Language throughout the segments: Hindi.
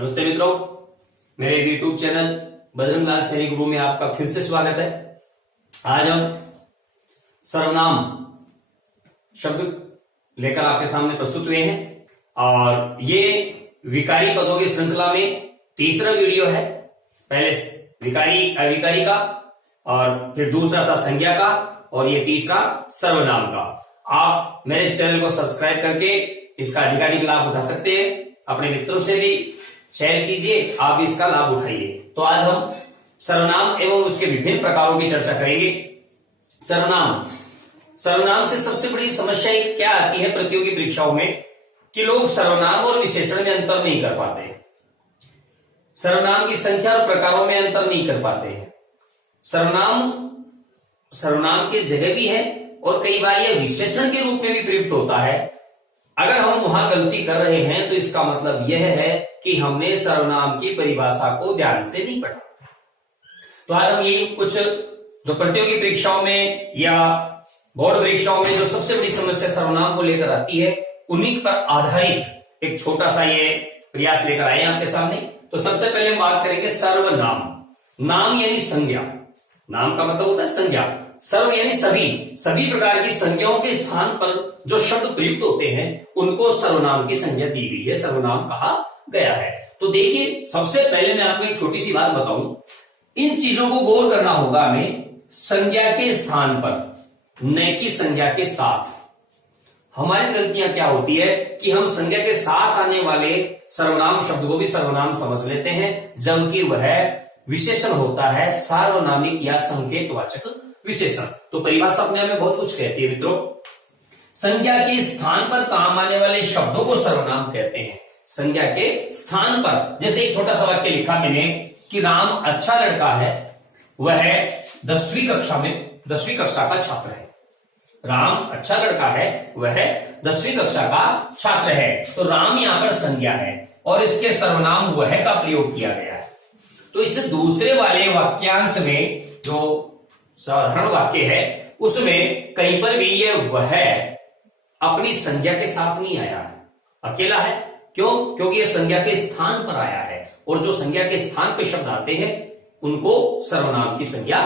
नमस्ते मित्रों, मेरे यूट्यूब चैनल बजरंग लाल सैनी गुरु में आपका फिर से स्वागत है। आज हम सर्वनाम शब्द लेकर आपके सामने प्रस्तुत हुए हैं और ये विकारी पदों की श्रृंखला में तीसरा वीडियो है। पहले विकारी अविकारी का और फिर दूसरा था संज्ञा का और ये तीसरा सर्वनाम का। आप मेरे इस चैनल को सब्सक्राइब करके इसका अधिकाधिक लाभ उठा सकते हैं। अपने मित्रों से भी शेयर कीजिए, आप भी इसका लाभ उठाइए। तो आज हम सर्वनाम एवं उसके विभिन्न प्रकारों की चर्चा करेंगे। सर्वनाम से सबसे बड़ी समस्या क्या आती है प्रतियोगी परीक्षाओं में कि लोग सर्वनाम और विशेषण में अंतर नहीं कर पाते हैं। सर्वनाम की संख्या और प्रकारों में अंतर नहीं कर पाते हैं। सर्वनाम की जगह भी है और कई बार यह विशेषण के रूप में भी प्रयुक्त होता है। अगर हम वहां गलती कर रहे हैं तो इसका मतलब यह है कि हमने सर्वनाम की परिभाषा को ध्यान से नहीं पढ़ा। तो आज हम ये कुछ जो प्रतियोगी परीक्षाओं में या बोर्ड परीक्षाओं में जो सबसे बड़ी समस्या सर्वनाम को लेकर आती है, उन्हीं पर आधारित एक छोटा सा ये प्रयास लेकर आए आपके सामने। तो सबसे पहले हम बात करेंगे सर्वनाम। नाम यानी संज्ञा, नाम का मतलब होता है संज्ञा। सर्व यानी सभी प्रकार की संज्ञाओं के स्थान पर जो शब्द प्रयुक्त होते हैं उनको सर्वनाम की संज्ञा दी गई है, सर्वनाम कहा गया है। तो देखिए, सबसे पहले मैं आपको एक छोटी सी बात बताऊं, इन चीजों को गौर करना होगा हमें। संज्ञा के स्थान पर, न कि संज्ञा के साथ। हमारी गलतियां क्या होती है कि हम संज्ञा के साथ आने वाले सर्वनाम शब्द को भी सर्वनाम समझ लेते हैं, जबकि वह विशेषण होता है सार्वनामिक या संकेतवाचक विशेषण। तो परिभाषा अपने आप में बहुत कुछ कहती है मित्रों। संज्ञा के स्थान पर काम आने वाले शब्दों को सर्वनाम कहते हैं। संज्ञा के स्थान पर, जैसे एक छोटा सा वाक्य लिखा मैंने कि राम अच्छा लड़का है, वह 10वीं कक्षा का छात्र है। राम अच्छा लड़का है, वह 10वीं कक्षा का छात्र है। तो राम यहां पर संज्ञा है और इसके सर्वनाम वह का प्रयोग किया गया है। तो इस दूसरे वाले वाक्यांश में जो साधारण वाक्य है उसमें कहीं पर भी ये वह अपनी संज्ञा के साथ नहीं आया है, अकेला है। क्यों? क्योंकि ये संज्ञा के स्थान पर आया है और जो संज्ञा के स्थान पे शब्द आते हैं उनको सर्वनाम की संज्ञा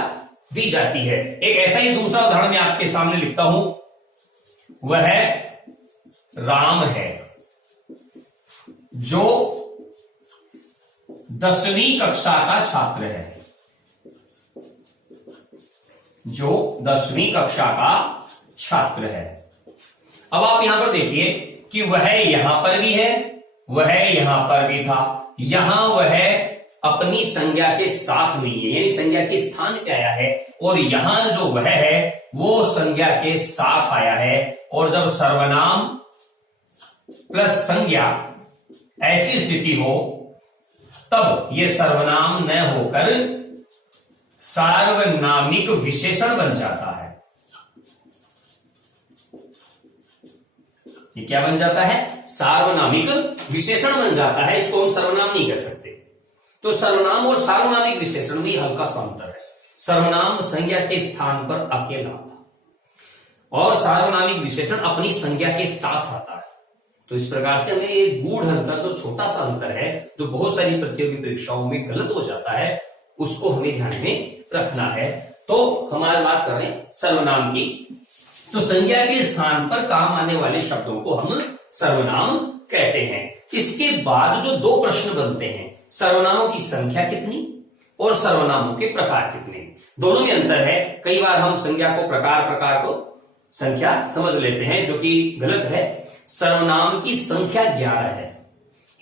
दी जाती है। एक ऐसा ही दूसरा उदाहरण मैं आपके सामने लिखता हूं। वह राम है जो 10वीं कक्षा का छात्र है, जो 10वीं कक्षा का छात्र है। अब आप यहां पर देखिए कि वह यहां पर भी है, वह यहां पर भी था। यहां वह अपनी संज्ञा के साथ नहीं है, यानी संज्ञा के स्थान पे आया है, और यहां जो वह है वो संज्ञा के साथ आया है। और जब सर्वनाम प्लस संज्ञा ऐसी स्थिति हो तब यह सर्वनाम न होकर सार्वनामिक विशेषण बन जाता है। ये क्या बन जाता है? सार्वनामिक विशेषण बन जाता है। इसको हम सर्वनाम नहीं कह सकते। तो सर्वनाम और सार्वनामिक विशेषण में हल्का सा अंतर है। सर्वनाम संज्ञा के स्थान पर अकेला आता और सार्वनामिक विशेषण अपनी संज्ञा के साथ आता है। तो इस प्रकार से हमें एक गूढ़ अंतर, जो छोटा सा अंतर है, जो बहुत सारी प्रतियोगी परीक्षाओं में गलत हो जाता है, उसको हमें ध्यान में रखना है। तो हमारी बात कर रहे हैं सर्वनाम की। तो संज्ञा के स्थान पर काम आने वाले शब्दों को हम सर्वनाम कहते हैं। इसके बाद जो दो प्रश्न बनते हैं, सर्वनामों की संख्या कितनी और सर्वनामों के प्रकार कितने, दोनों में अंतर है। कई बार हम संज्ञा को प्रकार को संख्या समझ लेते हैं, जो कि गलत है। सर्वनाम की संख्या 11 है।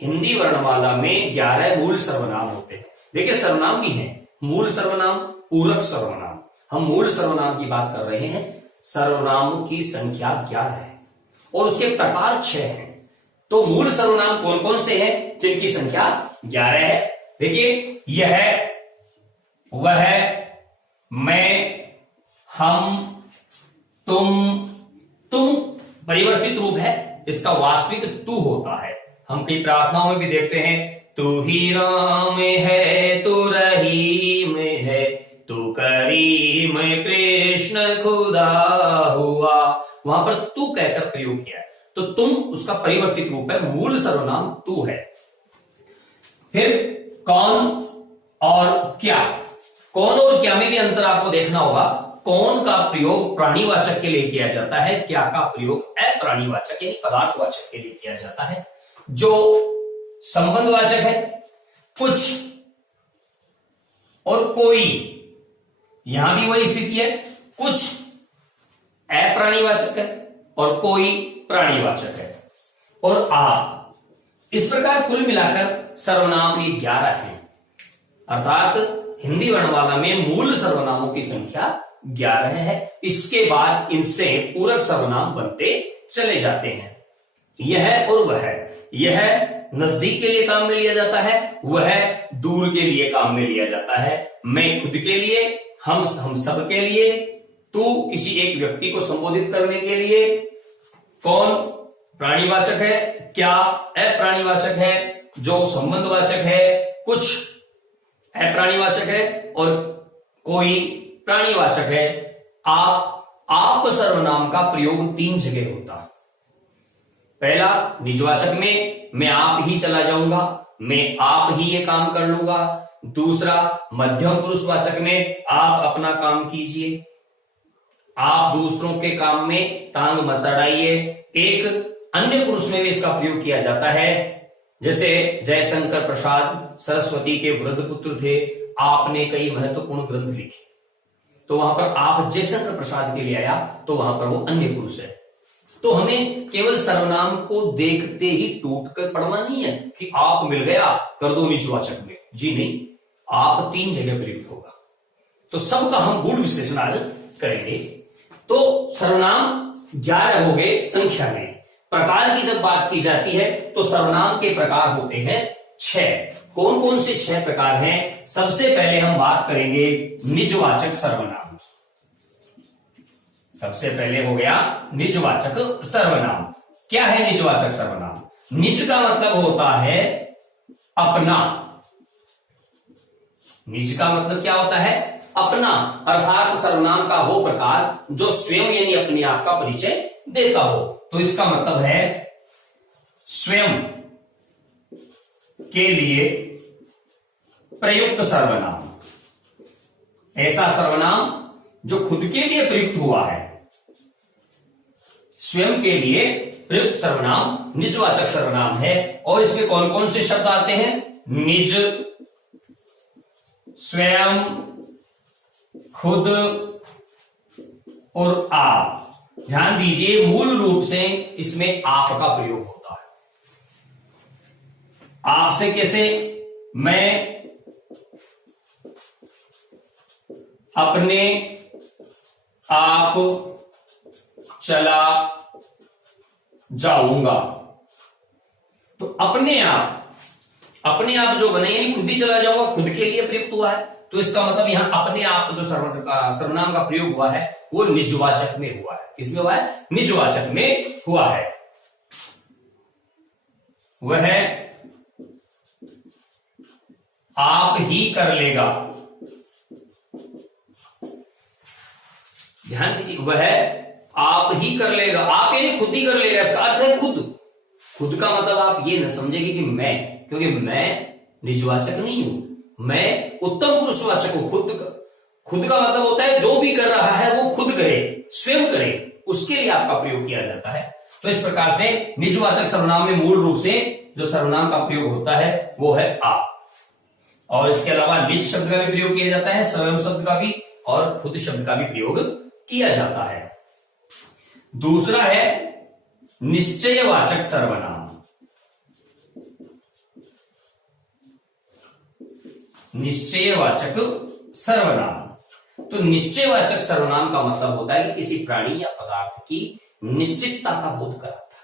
हिंदी वर्णमाला में 11 मूल सर्वनाम होते हैं। देखिए, सर्वनाम भी है, मूल सर्वनाम, पूरक सर्वनाम। हम मूल सर्वनाम की बात कर रहे हैं। सर्वनाम की संख्या 11 है और उसके प्रकार 6 हैं। तो मूल सर्वनाम कौन कौन से हैं जिनकी संख्या 11 है? देखिए, यह, वह, मैं, हम, तुम परिवर्तित रूप है। इसका वास्तविक तू होता है। हम कई प्रार्थनाओं में भी देखते हैं, तू ही राम है, तू रहीम है, तू करीम कृष्ण खुदा हुआ। वहां पर तू कहकर प्रयोग किया है। तो तुम उसका परिवर्तित रूप है, मूल सर्वनाम तू है। फिर कौन और क्या, कौन और क्या में भी अंतर आपको देखना होगा। कौन का प्रयोग प्राणीवाचक के लिए किया जाता है, क्या का प्रयोग अप्राणीवाचक यानी पदार्थवाचक के लिए किया जाता है। जो संबंधवाचक है कुछ और कोई, यहां भी वही स्थिति है, कुछ अप्राणीवाचक है और कोई प्राणीवाचक है और आप। इस प्रकार कुल मिलाकर सर्वनाम भी 11 हैं, अर्थात हिंदी वर्णमाला में मूल सर्वनामों की संख्या 11 है। इसके बाद इनसे पूरक सर्वनाम बनते चले जाते हैं। यह और वह, यह नजदीक के लिए काम में लिया जाता है, वह दूर के लिए काम में लिया जाता है। मैं खुद के लिए, हम सब के लिए, तू किसी एक व्यक्ति को संबोधित करने के लिए। कौन प्राणीवाचक है, क्या अप्राणीवाचक है, जो संबंधवाचक है, कुछ अप्राणीवाचक है और कोई प्राणीवाचक है। आप सर्वनाम का प्रयोग 3 जगह होता है। पहला निजवाचक में मैं आप ही चला जाऊंगा, मैं आप ही ये काम कर लूंगा। दूसरा मध्यम पुरुषवाचक में आप अपना काम कीजिए, आप दूसरों के काम में टांग मत अड़ाइए। एक अन्य पुरुष में भी इसका प्रयोग किया जाता है, जैसे जयशंकर प्रसाद सरस्वती के वृद्ध पुत्र थे, आपने कई महत्वपूर्ण ग्रंथ लिखे, तो वहां पर आप जयशंकर प्रसाद के लिए आया, तो वहां पर वो अन्य पुरुष है। तो हमें केवल सर्वनाम को देखते ही टूट कर पढ़ना नहीं है कि आप मिल गया कर दो निजवाचक में, जी नहीं, आप 3 जगह प्रयुक्त होगा। तो सबका हम गूढ़ विश्लेषण आज करेंगे। तो सर्वनाम 11 हो गए संख्या में। प्रकार की जब बात की जाती है तो सर्वनाम के प्रकार होते हैं 6। कौन कौन से 6 प्रकार हैं? सबसे पहले हम बात करेंगे निजवाचक सर्वनाम। सबसे पहले हो गया निजवाचक सर्वनाम। क्या है निजवाचक सर्वनाम? निज का मतलब होता है अपना। निज का मतलब क्या होता है? अपना, अर्थात सर्वनाम का वो प्रकार जो स्वयं यानी अपने आप का परिचय देता हो। तो इसका मतलब है स्वयं के लिए प्रयुक्त सर्वनाम, ऐसा सर्वनाम जो खुद के लिए प्रयुक्त हुआ है। स्वयं के लिए प्रयुक्त सर्वनाम निजवाचक सर्वनाम है। और इसमें कौन कौन से शब्द आते हैं? निज, स्वयं, खुद और आप। ध्यान दीजिए, मूल रूप से इसमें आप का प्रयोग होता है। आपसे कैसे? मैं अपने आप चला जाऊंगा। तो अपने आप जो बने यानी खुद ही चला जाऊंगा, खुद के लिए प्रयुक्त हुआ है। तो इसका मतलब यहां अपने आप जो सर्वनाम का प्रयोग हुआ है वो निजवाचक में हुआ है। किसमें हुआ है? निजवाचक में हुआ है। वह आप ही कर लेगा। ध्यान दीजिए, वह आप ही कर लेगा। आप यानी खुद ही कर लेगा, इसका अर्थ है खुद। खुद का मतलब आप ये न समझेंगे कि मैं, क्योंकि मैं निजवाचक नहीं हूं, मैं उत्तम पुरुषवाचक हूं। खुद का मतलब होता है जो भी कर रहा है वो खुद करे, स्वयं करे, उसके लिए आपका प्रयोग किया जाता है। तो इस प्रकार से निजवाचक सर्वनाम में मूल रूप से जो सर्वनाम का प्रयोग होता है वो है आप। और इसके अलावा निज शब्द का भी प्रयोग किया जाता है, स्वयं शब्द का भी और खुद शब्द का भी प्रयोग किया जाता है। दूसरा है निश्चयवाचक सर्वनाम। निश्चयवाचक सर्वनाम। तो निश्चयवाचक सर्वनाम का मतलब होता है कि किसी प्राणी या पदार्थ की निश्चितता का बोध कराता है।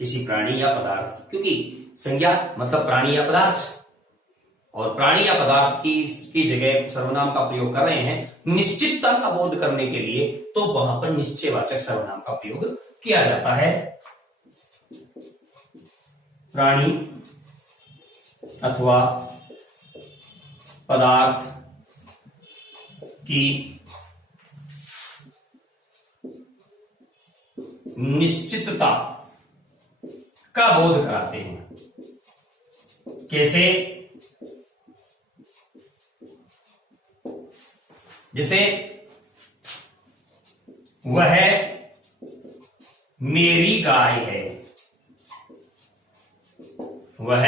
किसी प्राणी या पदार्थ की, क्योंकि संज्ञा मतलब प्राणी या पदार्थ, और प्राणी या पदार्थ की जगह सर्वनाम का प्रयोग कर रहे हैं निश्चितता का बोध करने के लिए, तो वहां पर निश्चयवाचक सर्वनाम का प्रयोग किया जाता है। प्राणी अथवा पदार्थ की निश्चितता का बोध कराते हैं। कैसे? जैसे वह मेरी गाय है, वह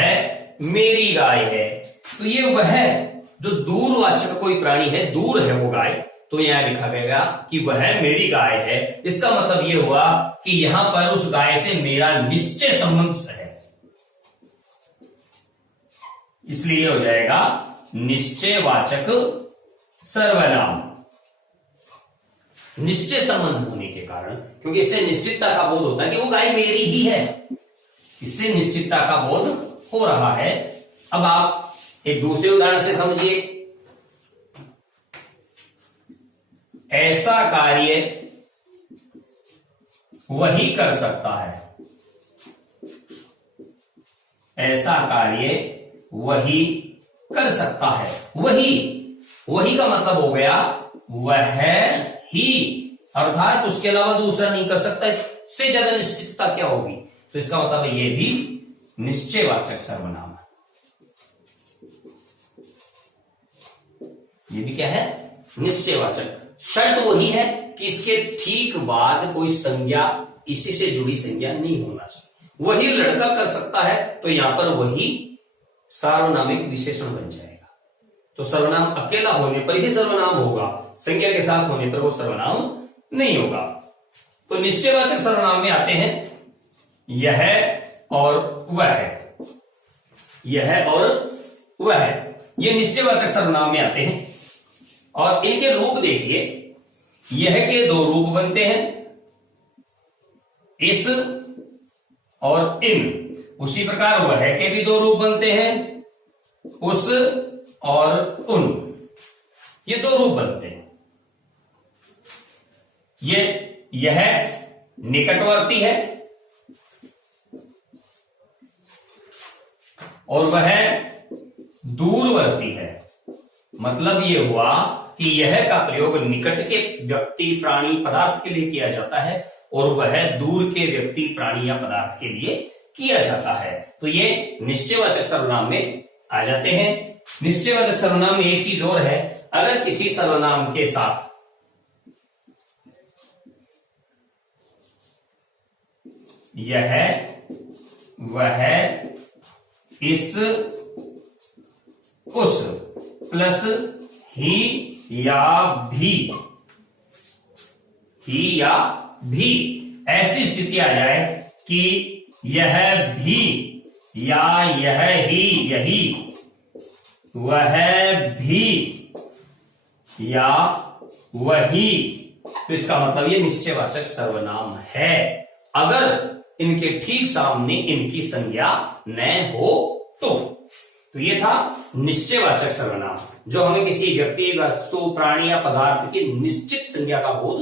मेरी गाय है। तो ये वह जो दूरवाचक कोई प्राणी है, दूर है वो गाय, तो यहां लिखा गया कि वह मेरी गाय है। इसका मतलब ये हुआ कि यहां पर उस गाय से मेरा निश्चय संबंध है, इसलिए हो जाएगा निश्चयवाचक सर्वनाम। निश्चय संबंध होने के कारण, क्योंकि इससे निश्चितता का बोध होता है कि वो गाय मेरी ही है, इससे निश्चितता का बोध हो रहा है। अब आप एक दूसरे उदाहरण से समझिए। ऐसा कार्य वही कर सकता है, ऐसा कार्य वही कर सकता है। वही का मतलब हो गया वह ही, अर्थात उसके अलावा दूसरा नहीं कर सकता। इससे ज्यादा निश्चितता क्या होगी? तो इसका मतलब है ये भी निश्चयवाचक सर्वनाम है। ये भी क्या है? निश्चयवाचक। शर्त वही है कि इसके ठीक बाद कोई संज्ञा, इसी से जुड़ी संज्ञा नहीं होना चाहिए। वही लड़का कर सकता है, तो यहां पर वही सार्वनामिक विशेषण बन जाएगा। तो सर्वनाम अकेला होने पर ही सर्वनाम होगा, संज्ञा के साथ होने पर वो सर्वनाम नहीं होगा। तो निश्चयवाचक सर्वनाम में आते हैं यह और वह, यह और वह, ये निश्चयवाचक सर्वनाम में आते हैं। और इनके रूप देखिए, यह के दो रूप बनते हैं, इस और इन। उसी प्रकार वह के भी दो रूप बनते हैं, उस और उन। ये दो रूप बनते हैं। यह निकटवर्ती है और वह दूरवर्ती है। मतलब ये हुआ कि यह का प्रयोग निकट के व्यक्ति, प्राणी, पदार्थ के लिए किया जाता है और वह दूर के व्यक्ति, प्राणी या पदार्थ के लिए किया जाता है। तो ये निश्चयवाचक सर्वनाम में आ जाते हैं। निश्चयवाचक सर्वनाम में एक चीज और है, अगर किसी सर्वनाम के साथ यह, वह, इस, उस प्लस ही या भी ऐसी स्थिति आ जाए कि यह भी या यह ही, यही, वह भी या वही, तो इसका मतलब ये निश्चयवाचक सर्वनाम है, अगर इनके ठीक सामने इनकी संज्ञा न हो तो ये था निश्चयवाचक सर्वनाम, जो हमें किसी व्यक्ति, वस्तु, प्राणी या पदार्थ की निश्चित संज्ञा का बोध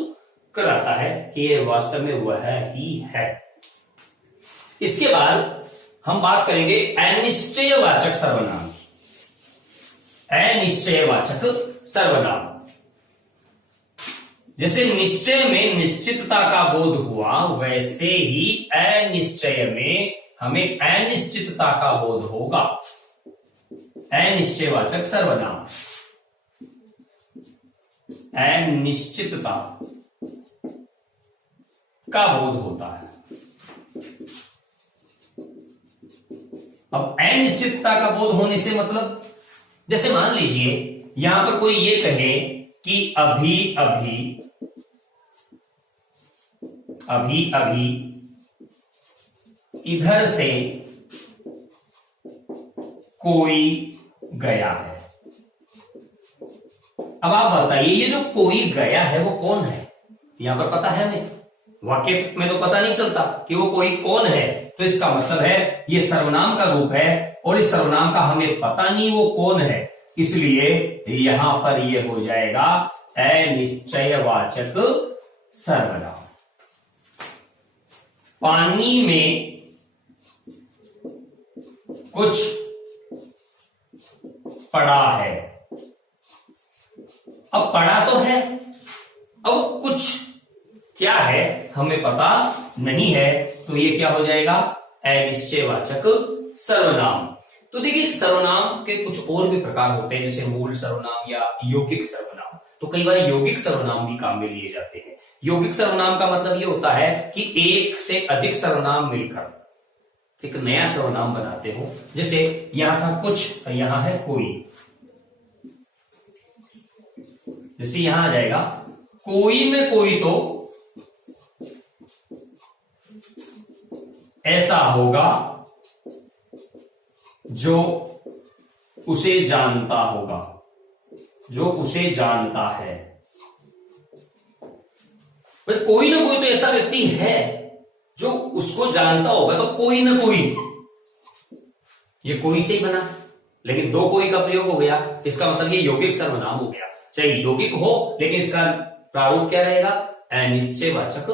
कराता है कि ये वास्तव में वह ही है। इसके बाद हम बात करेंगे अनिश्चयवाचक सर्वनाम की। अनिश्चयवाचक सर्वनाम, जैसे निश्चय में निश्चितता का बोध हुआ, वैसे ही अनिश्चय में हमें अनिश्चितता का बोध होगा। अनिश्चयवाचक सर्वनाम, अनिश्चितता का बोध होता है। अब अनिश्चितता का बोध होने से मतलब, जैसे मान लीजिए यहां पर कोई ये कहे कि अभी अभी इधर से कोई गया है। अब आप बताइए, ये जो कोई गया है वो कौन है? यहां पर पता है हमें? वाक्य में तो पता नहीं चलता कि वो कोई कौन है। तो इसका मतलब है ये सर्वनाम का रूप है और इस सर्वनाम का हमें पता नहीं वो कौन है, इसलिए यहां पर ये हो जाएगा अनिश्चयवाचक सर्वनाम। पानी में कुछ पड़ा है। अब पड़ा तो है, अब कुछ क्या है हमें पता नहीं है, तो ये क्या हो जाएगा? अनिश्चयवाचक सर्वनाम। तो देखिए, सर्वनाम के कुछ और भी प्रकार होते हैं, जैसे मूल सर्वनाम या यौगिक सर्वनाम। तो कई बार यौगिक सर्वनाम भी काम में लिए जाते हैं। यौगिक सर्वनाम का मतलब ये होता है कि एक से अधिक सर्वनाम मिलकर एक नया सर्वनाम बनाते हो। जैसे यहां था कुछ, यहां है कोई। जैसे यहां आ जाएगा कोई में कोई तो ऐसा होगा जो उसे जानता होगा, जो उसे जानता है। भाई कोई ना कोई तो ऐसा व्यक्ति है जो उसको जानता होगा, तो कोई ना कोई, ये कोई से ही बना, लेकिन दो कोई का प्रयोग हो गया, इसका मतलब ये यौगिक सर्वनाम हो गया। चाहे यौगिक हो लेकिन इसका प्रारूप क्या रहेगा, अनिश्चयवाचक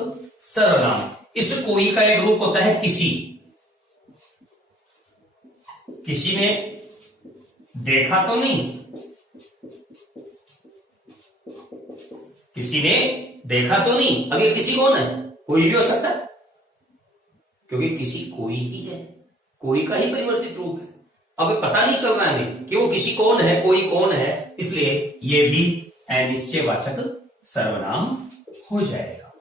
सर्वनाम। इस कोई का एक रूप होता है किसी। किसी ने देखा तो नहीं, किसी ने देखा तो नहीं। अब ये किसी कौन है, कोई भी हो सकता है, क्योंकि किसी कोई ही है, कोई का ही परिवर्तित रूप है। अब पता नहीं चल रहा है हमें कि वो किसी कौन है, कोई कौन है, इसलिए ये भी अनिश्चयवाचक सर्वनाम हो जाएगा।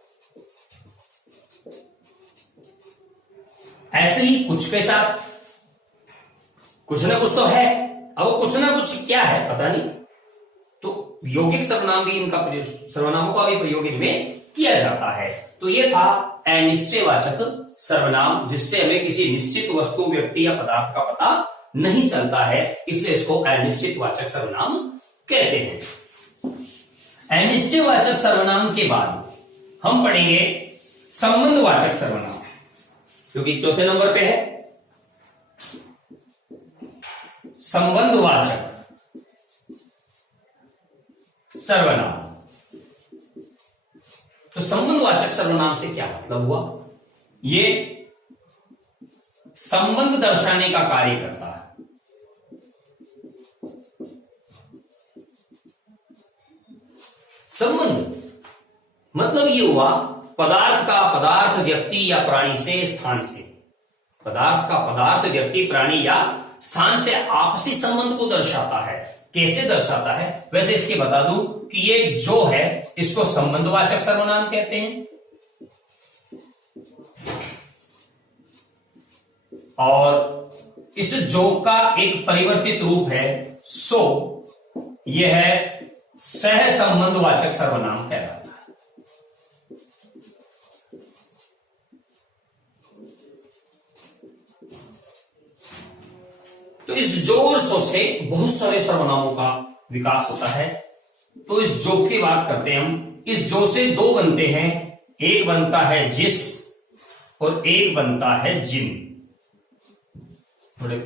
ऐसे ही कुछ के साथ कुछ ना कुछ तो है, अब वो कुछ ना कुछ क्या है पता नहीं, तो यौगिक सर्वनाम भी इनका सर्वनामों का भी प्रयोग इनमें किया जाता है। तो ये था अनिश्चयवाचक सर्वनाम, जिससे हमें किसी निश्चित वस्तु, व्यक्ति या पदार्थ का पता नहीं चलता है, इसलिए इसको अनिश्चितवाचक सर्वनाम कहते हैं। अनिश्चयवाचक सर्वनाम के बाद हम पढ़ेंगे संबंधवाचक सर्वनाम, क्योंकि चौथे नंबर पे है संबंधवाचक सर्वनाम। तो संबंधवाचक सर्वनाम से क्या मतलब हुआ, ये संबंध दर्शाने का कार्य करता है। संबंध मतलब ये हुआ पदार्थ का पदार्थ, व्यक्ति या प्राणी से, स्थान से। पदार्थ का पदार्थ, व्यक्ति, प्राणी या स्थान से आपसी संबंध को दर्शाता है। कैसे दर्शाता है, वैसे इसके बता दूं कि ये जो है इसको संबंधवाचक सर्वनाम कहते हैं, और इस जो का एक परिवर्तित रूप है सो, यह है सह संबंधवाचक सर्वनाम कहलाता है। तो इस जो और सो से बहुत सारे सर्वनामों का विकास होता है। तो इस जो की बात करते हैं हम। इस जो से दो बनते हैं, एक बनता है जिस और एक बनता है जिन। थोड़े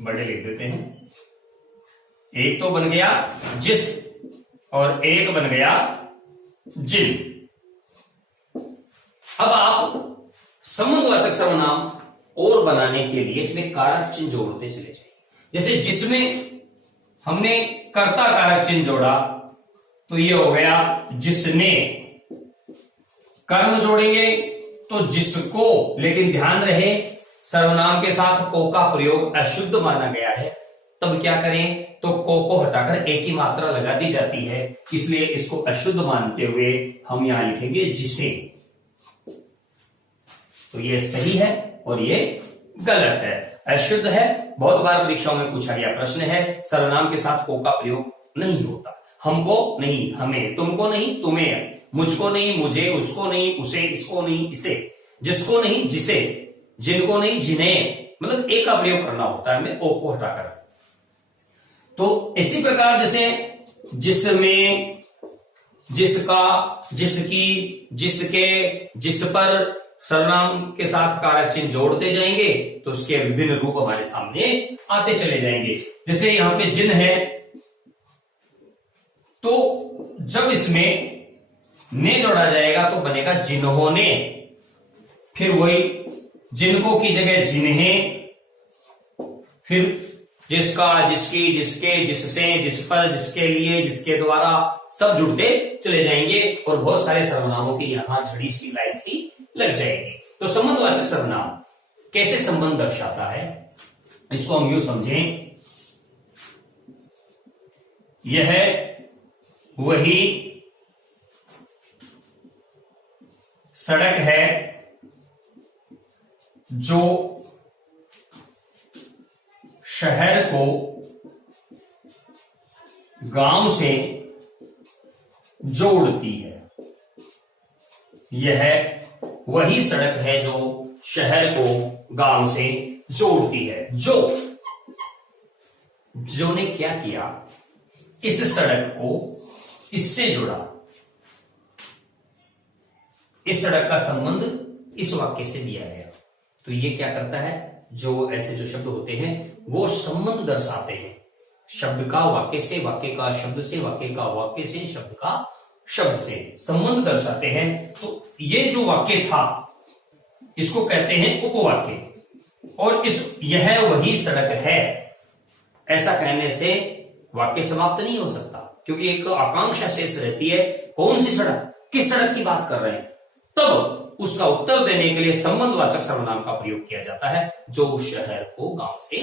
बड़े लिख देते हैं। एक तो बन गया जिस और एक बन गया जिन। अब आप संबंधवाचक सर्वनाम और बनाने के लिए इसमें कारक चिन्ह जोड़ते चले जाइए। जैसे जिसमें हमने कर्ता कारक चिन्ह जोड़ा तो ये हो गया जिसने। कर्म जोड़ेंगे तो जिसको, लेकिन ध्यान रहे सर्वनाम के साथ को का प्रयोग अशुद्ध माना गया है, तब क्या करें, तो को हटाकर एक ही मात्रा लगा दी जाती है, इसलिए इसको अशुद्ध मानते हुए हम यहां लिखेंगे जिसे। तो ये सही है और ये गलत है, अशुद्ध है। बहुत बार परीक्षाओं में पूछा गया प्रश्न है, सर्वनाम के साथ को का प्रयोग नहीं होता। हमको नहीं हमें, तुमको नहीं तुम्हें, मुझको नहीं मुझे, उसको नहीं उसे, इसको नहीं इसे, जिसको नहीं जिसे, जिनको नहीं जिन्हें, मतलब एक का प्रयोग करना होता है हमें ओ को हटाकर। तो इसी प्रकार जैसे जिसमें, जिसका, जिसकी, जिसके, जिस पर सर्वनाम के साथ कारक चिन्ह जोड़ते जाएंगे तो उसके विभिन्न रूप हमारे सामने आते चले जाएंगे। जैसे यहां पे जिन है, तो जब इसमें ने जोड़ा जाएगा तो बनेगा जिन्होंने। फिर वही जिनको की जगह जिन्हें, फिर जिसका, जिसकी, जिसके, जिससे, जिस पर, जिसके लिए, जिसके द्वारा, सब जुड़ते चले जाएंगे और बहुत सारे सर्वनामों की यहां झड़ी सी लाइन सी लग जाएगी। तो संबंधवाचक सर्वनाम कैसे संबंध दर्शाता है, इसको हम यूं समझें, यह वही सड़क है जो शहर को गांव से जोड़ती है। यह वही सड़क है जो शहर को गांव से जोड़ती है। जो ने क्या किया, इस सड़क को इससे जोड़ा। इस सड़क का संबंध इस वाक्य से दिया गया। तो ये क्या करता है, जो ऐसे जो शब्द होते हैं वो संबंध दर्शाते हैं। शब्द का वाक्य से, वाक्य का शब्द से, वाक्य का वाक्य से, शब्द का शब्द से संबंध दर्शाते हैं। तो ये जो वाक्य था इसको कहते हैं उपवाक्य। और यह वही सड़क है, ऐसा कहने से वाक्य समाप्त नहीं हो सकता, क्योंकि एक आकांक्षा शेष रहती है। कौन सी सड़क, किस सड़क की बात कर रहे हैं, तब उसका उत्तर देने के लिए संबंधवाचक सर्वनाम का प्रयोग किया जाता है, जो शहर को गांव से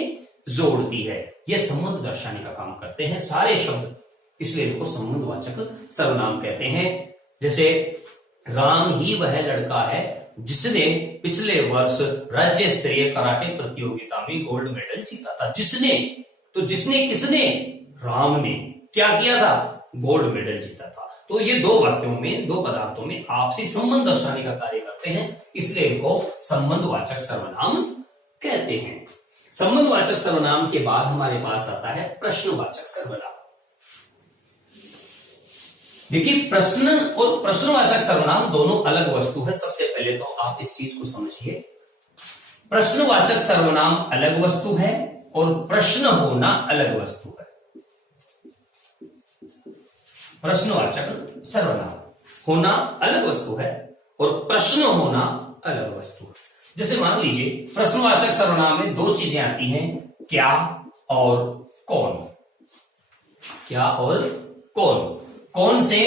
जोड़ती है। यह संबंध दर्शाने का काम करते हैं सारे शब्द, इसलिए इनको संबंधवाचक सर्वनाम कहते हैं। जैसे राम ही वह लड़का है जिसने पिछले वर्ष राज्य स्तरीय कराटे प्रतियोगिता में गोल्ड मेडल जीता था। जिसने, तो जिसने किसने, राम ने क्या किया था, गोल्ड मेडल जीता था। तो ये दो वाक्यों में, दो पदार्थों में आपसी संबंध दर्शाने का कार्य करते हैं, इसलिए इनको संबंधवाचक सर्वनाम कहते हैं। संबंधवाचक सर्वनाम के बाद हमारे पास आता है प्रश्नवाचक सर्वनाम। देखिए, प्रश्न और प्रश्नवाचक सर्वनाम दोनों अलग वस्तु है। सबसे पहले तो आप इस चीज को समझिए, प्रश्नवाचक सर्वनाम अलग वस्तु है और प्रश्न होना अलग वस्तु है। प्रश्नवाचक सर्वनाम होना अलग वस्तु है और प्रश्न होना अलग वस्तु है। जैसे मान लीजिए, प्रश्नवाचक सर्वनाम में दो चीजें आती हैं, क्या और कौन। क्या और कौन, कौन से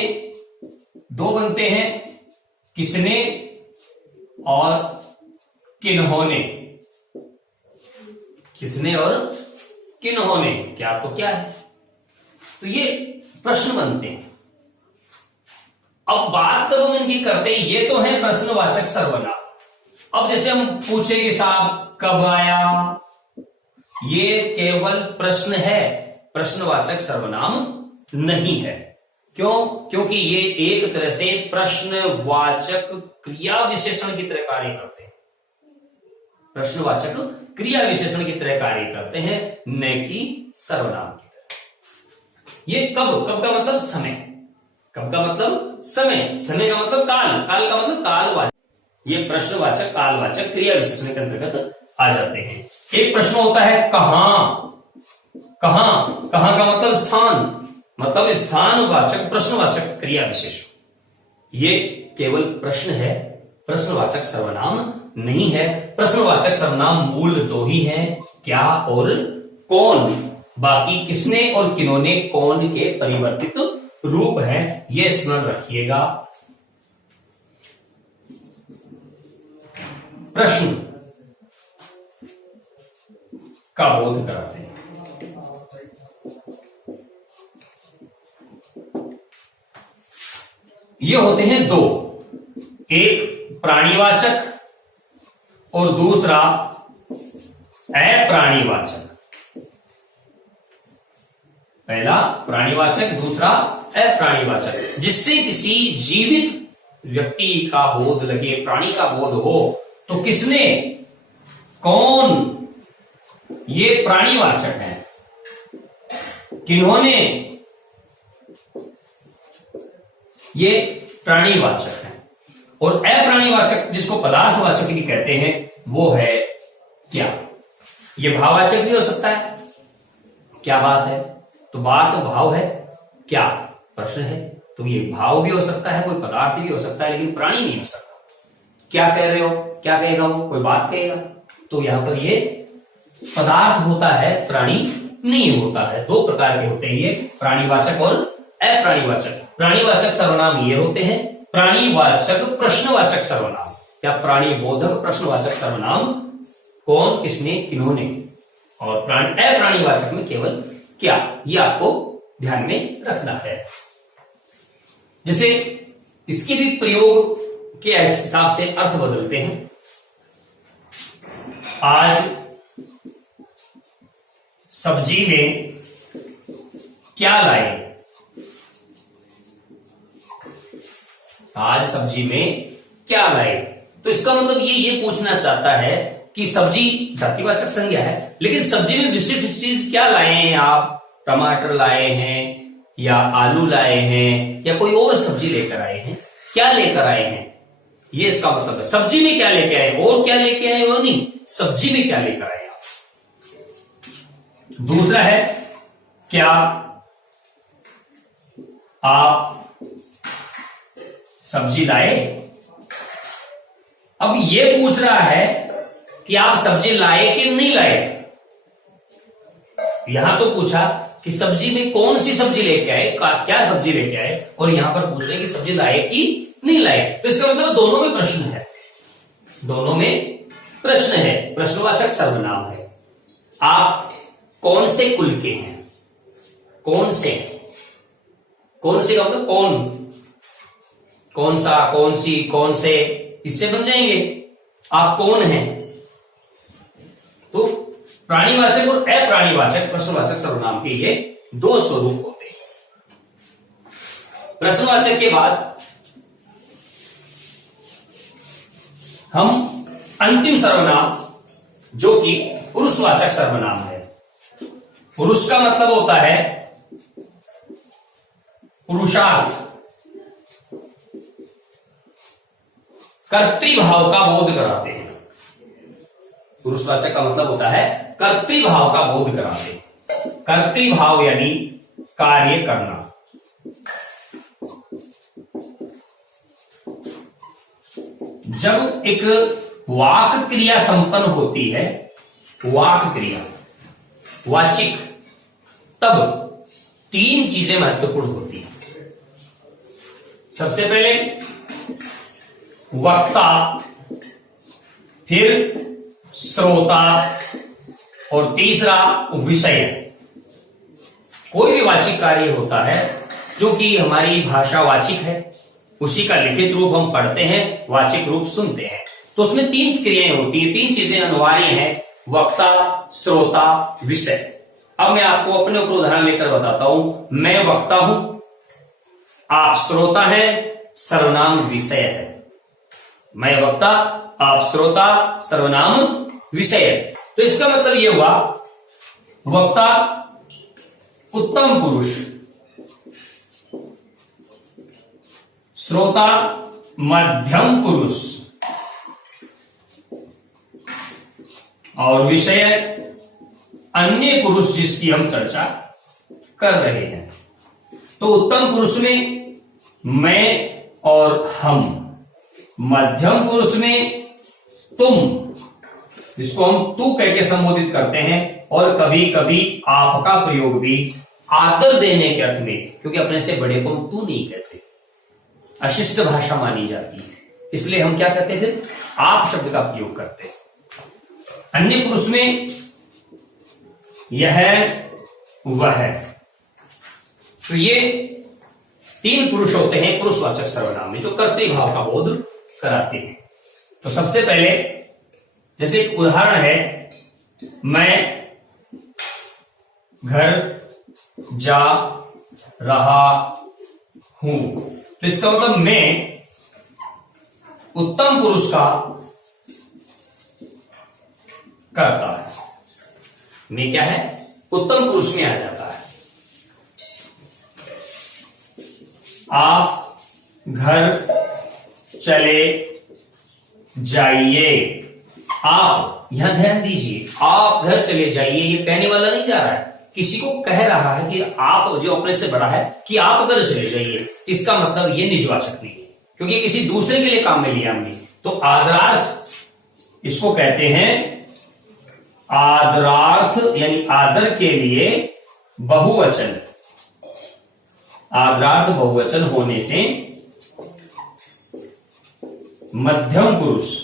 दो बनते हैं, किसने और किन्होंने। किसने और किन्होने, क्या तो क्या है, तो ये प्रश्न बनते हैं। अब बात कब हम इनकी करते हैं, ये तो है प्रश्नवाचक सर्वनाम। अब जैसे हम पूछेंगे साहब कब आया, ये केवल प्रश्न है, प्रश्नवाचक सर्वनाम नहीं है। क्यों, क्योंकि ये एक तरह से प्रश्नवाचक क्रिया विशेषण की तरह कार्य करते हैं। प्रश्नवाचक क्रिया विशेषण की तरह कार्य करते हैं, न कि सर्वनाम की तरह। ये कब, कब का मतलब समय, कब का मतलब समय, समय का मतलब काल, काल का मतलब कालवाचक। ये प्रश्नवाचक कालवाचक क्रिया विशेषण के अंतर्गत आ जाते हैं। एक प्रश्न होता है कहां, कहां, कहां का मतलब स्थान, मतलब स्थानवाचक प्रश्नवाचक क्रिया विशेषण। ये केवल प्रश्न है, प्रश्नवाचक सर्वनाम नहीं है। प्रश्नवाचक सर्वनाम मूल दो ही है, क्या और कौन। बाकी किसने और किन्होंने कौन के परिवर्तित रूप है, ये स्मरण रखिएगा। प्रश्न का बोध कराते हैं। ये होते हैं दो, एक प्राणीवाचक और दूसरा अप्राणीवाचक। पहला प्राणीवाचक, दूसरा अप्राणीवाचक। जिससे किसी जीवित व्यक्ति का बोध लगे, प्राणी का बोध हो, तो किसने, कौन, ये प्राणीवाचक है। किन्होंने, ये प्राणीवाचक है। और अप्राणीवाचक जिसको पदार्थवाचक भी कहते हैं, वो है क्या। ये भाववाचक भी हो सकता है, क्या बात है, तो बात भाव है, क्या प्रश्न है, तो ये भाव भी हो सकता है, कोई पदार्थ भी हो सकता है, लेकिन प्राणी नहीं हो सकता। क्या कह रहे हो, क्या कहेगा वो, कोई बात कहेगा, तो यहां पर ये पदार्थ होता है, प्राणी नहीं होता है। दो प्रकार के होते हैं ये, प्राणीवाचक और अप्राणीवाचक। प्राणीवाचक सर्वनाम ये होते हैं, प्राणीवाचक प्रश्नवाचक सर्वनाम या प्राणी बोधक प्रश्नवाचक सर्वनाम कौन, किसने, किन्होंने। और अप्राणीवाचक में केवल क्या, ये आपको ध्यान में रखना है। जैसे इसके भी प्रयोग के हिसाब से अर्थ बदलते हैं। आज सब्जी में क्या लाए? आज सब्जी में क्या लाए? तो इसका मतलब ये पूछना चाहता है कि सब्जी जातिवाचक संज्ञा है, लेकिन सब्जी में विशिष्ट चीज क्या लाए हैं आप? टमाटर लाए हैं या आलू लाए हैं या कोई और सब्जी लेकर आए हैं? क्या लेकर आए हैं, ये इसका मतलब है। सब्जी में क्या लेके आए, और क्या लेके आए वो नहीं, सब्जी में क्या लेकर आए आप। दूसरा है, क्या आप सब्जी लाए? अब ये पूछ रहा है कि आप सब्जी लाए कि नहीं लाए। यहां तो पूछा कि सब्जी में कौन सी सब्जी लेके आए, क्या सब्जी लेके आए, और यहां पर पूछ रहे कि सब्जी लाए कि नहीं लाए। तो इसका मतलब दोनों में प्रश्न है, दोनों में प्रश्न है, प्रश्नवाचक सर्वनाम है। आप कौन से कुल के हैं? कौन से, कौन से का मतलब कौन सा, कौन सी, कौन से, इससे बन जाएंगे आप कौन हैं। तो प्राणीवाचक और अप्राणीवाचक प्रश्नवाचक सर्वनाम के ये दो स्वरूप होते हैं। प्रश्नवाचक के बाद हम अंतिम सर्वनाम जो कि पुरुषवाचक सर्वनाम है। पुरुष का मतलब होता है पुरुषार्थ, कर्तृभाव का बोध कराते हैं। पुरुषवाचक का मतलब होता है कर्तृभाव का बोध कराते हैं। कर्तृभाव यानी कार्य करना। जब एक वाक क्रिया संपन्न होती है, वाक क्रिया, वाचिक, तब तीन चीजें महत्वपूर्ण होती हैं। सबसे पहले वक्ता, फिर श्रोता और तीसरा विषय। कोई भी वाचिक कार्य होता है जो कि हमारी भाषा वाचिक है, उसी का लिखित रूप हम पढ़ते हैं, वाचिक रूप सुनते हैं। तो उसमें तीन क्रियाएं होती हैं, तीन चीजें अनिवार्य हैं, वक्ता, श्रोता, विषय। अब मैं आपको अपने ऊपर उदाहरण लेकर बताता हूं। मैं वक्ता हूं, आप श्रोता हैं, सर्वनाम विषय है। मैं वक्ता, आप श्रोता, सर्वनाम विषय। तो इसका मतलब यह हुआ, वक्ता उत्तम पुरुष, श्रोता मध्यम पुरुष और विषय अन्य पुरुष जिसकी हम चर्चा कर रहे हैं। तो उत्तम पुरुष में मैं और हम, मध्यम पुरुष में तुम, जिसको हम तू कह के संबोधित करते हैं, और कभी कभी आपका प्रयोग भी आदर देने के अर्थ में, क्योंकि अपने से बड़े को हम तू नहीं कहते, अशिष्ट भाषा मानी जाती है, इसलिए हम क्या कहते हैं, फिर आप शब्द का प्रयोग करते हैं। अन्य पुरुष में यह, वह। तो ये तीन पुरुष होते हैं पुरुषवाचक सर्वनाम में, जो कर्तृभाव का बोध कराते हैं। तो सबसे पहले जैसे एक उदाहरण है, मैं घर जा रहा हूं। तो इसका मतलब मैं उत्तम पुरुष का करता है, मैं क्या है, उत्तम पुरुष में आ जाता है। आप घर चले जाइए। आप, यहां ध्यान दीजिए, आप घर चले जाइए, ये कहने वाला नहीं जा रहा है, किसी को कह रहा है कि आप, जो अपने से बड़ा है, कि आप घर चले जाइए। इसका मतलब ये निजवाचक नहीं है, क्योंकि किसी दूसरे के लिए काम में लिया हमने। तो आदरार्थ, इसको कहते हैं आदरार्थ, यानी आदर के लिए बहुवचन। आदरार्थ बहुवचन होने से मध्यम पुरुष,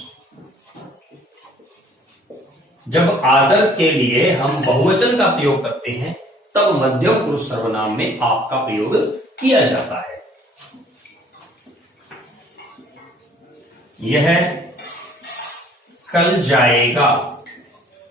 जब आदर के लिए हम बहुवचन का प्रयोग करते हैं, तब मध्यम पुरुष सर्वनाम में आप का प्रयोग किया जाता है। यह कल जाएगा।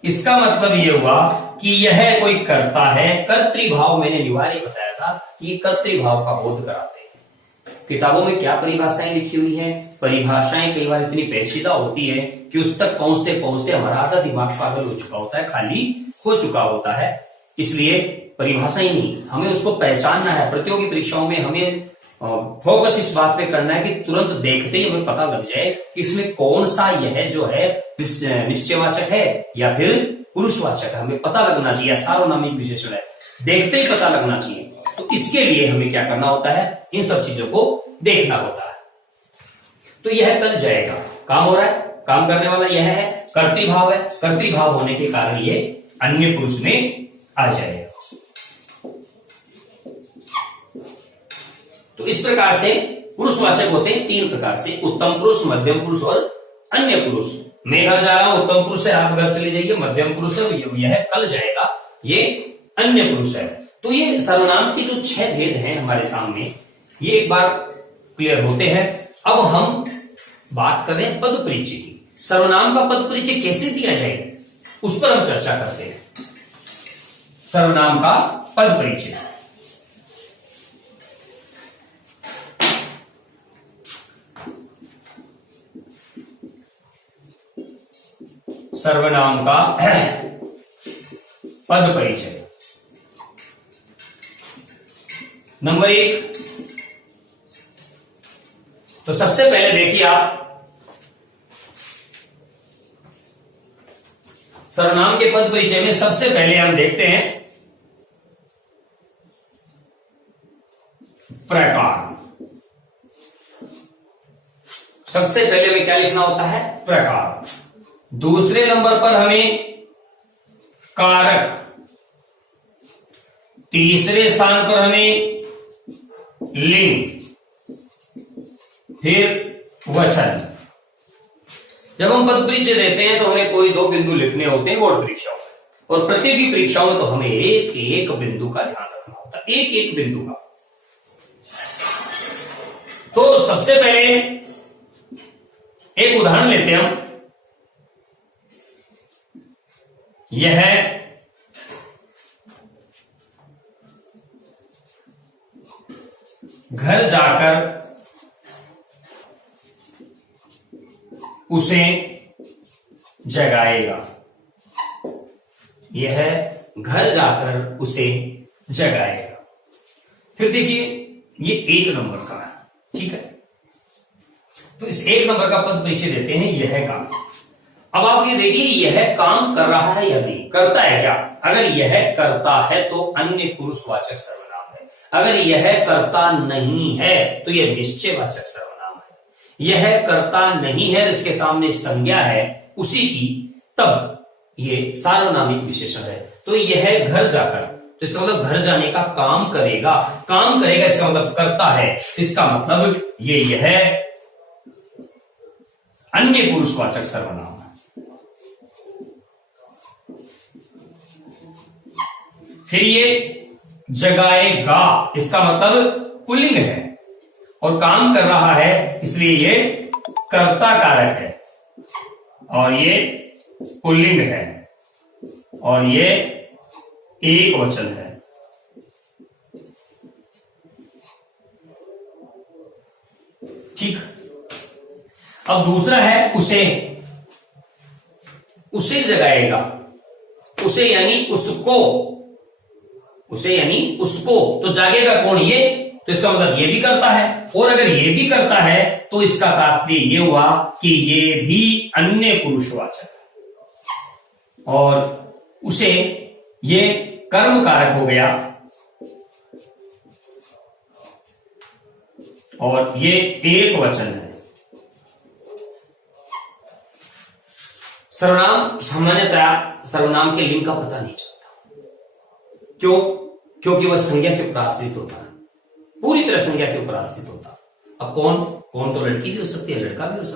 इसका मतलब यह हुआ कि यह कोई कर्ता है। कर्तृभाव मैंने अनिवार्य बताया था कि ये कर्तृभाव का बोध कराते हैं। किताबों में क्या परिभाषाएं लिखी हुई है, परिभाषाएं कई बार इतनी पेचीदा होती है कि उस तक पहुंचते पहुंचते हमारा आधा दिमाग पागल हो चुका होता है, खाली हो चुका होता है। इसलिए परिभाषा ही नहीं, हमें उसको पहचानना है। प्रतियोगी परीक्षाओं में हमें फोकस इस बात पे करना है कि तुरंत देखते ही हमें पता लग जाए कि इसमें कौन सा यह जो है निश्चयवाचक है या फिर पुरुषवाचक है। हमें पता लगना चाहिए, सार्वनामिक विशेषण है, देखते ही पता लगना चाहिए। तो इसके लिए हमें क्या करना होता है, इन सब चीजों को देखना होता है। तो यह कल जाएगा, काम हो रहा है, काम करने वाला यह है, कर्तृभाव है। कर्तृभाव होने के कारण ये अन्य पुरुष में आ जाएगा। तो इस प्रकार से पुरुषवाचक होते हैं तीन प्रकार से, उत्तम पुरुष, मध्यम पुरुष और अन्य पुरुष। मैं घर जा रहा हूं, उत्तम पुरुष है, आप घर चले जाइए, मध्यम पुरुष है, यह कल जाएगा, ये अन्य पुरुष है। तो ये सर्वनाम के जो 6 भेद हैं हमारे सामने, ये एक बार क्लियर होते हैं। अब हम बात कर रहे हैं पद परिचय की। सर्वनाम का पद परिचय कैसे दिया जाए, उस पर हम चर्चा करते हैं। सर्वनाम का पद परिचय, सर्वनाम का पद परिचय। नंबर 1, तो सबसे पहले देखिए आप, सर्वनाम के पद परिचय में सबसे पहले हम देखते हैं प्रकार। सबसे पहले हमें क्या लिखना होता है, प्रकार। दूसरे नंबर पर हमें कारक। तीसरे स्थान पर हमें लिंग, फिर वचन। जब हम पद परिचय देते हैं तो हमें कोई 2 बिंदु लिखने होते हैं बोर्ड परीक्षाओं में, और प्रतियोगी परीक्षाओं में तो हमें एक एक बिंदु का ध्यान रखना होता है, एक एक बिंदु का। तो सबसे पहले एक उदाहरण लेते हैं हम। यह घर जाकर उसे जगाएगा। यह घर जाकर उसे जगाएगा। फिर देखिए ये 1 नंबर का है, ठीक है। तो इस 1 नंबर का पद परिचय देते हैं यह काम। अब आप ये देखिए यह काम कर रहा है या नहीं, करता है क्या। अगर यह करता है तो अन्य पुरुषवाचक सर्वनाम है। अगर यह करता नहीं है तो यह निश्चयवाचक सर्वनाम है। यह करता नहीं है, इसके सामने संज्ञा है उसी की, तब ये सार्वनामिक विशेषण है। तो यह घर जाकर, तो इसका मतलब घर जाने का काम करेगा। काम करेगा इसका मतलब करता है, इसका मतलब यह अन्य पुरुषवाचक सर्वनाम है। फिर ये जगाएगा, इसका मतलब पुल्लिंग है और काम कर रहा है, इसलिए ये कर्ता कारक है, और ये पुल्लिंग है, और ये एक वचन है। ठीक। अब दूसरा है उसे। उसे जगाएगा, उसे यानी उसको, उसे यानी उसको, तो जागेगा कौन, ये। तो इसका मतलब ये भी करता है, और अगर ये भी करता है तो इसका तात्पर्य ये हुआ कि ये भी अन्य पुरुषवाचक है, और उसे ये कर्म कारक हो गया, और ये एक वचन है। सर्वनाम सामान्यतया सर्वनाम के लिंग का पता नहीं चलता। क्यों? क्योंकि वह संज्ञा के ऊपर आश्रित होता है, पूरी तरह संज्ञा के ऊपर आश्रित होता है। अब कौन तो लड़की भी हो सकती है, लड़का भी हो सकता है।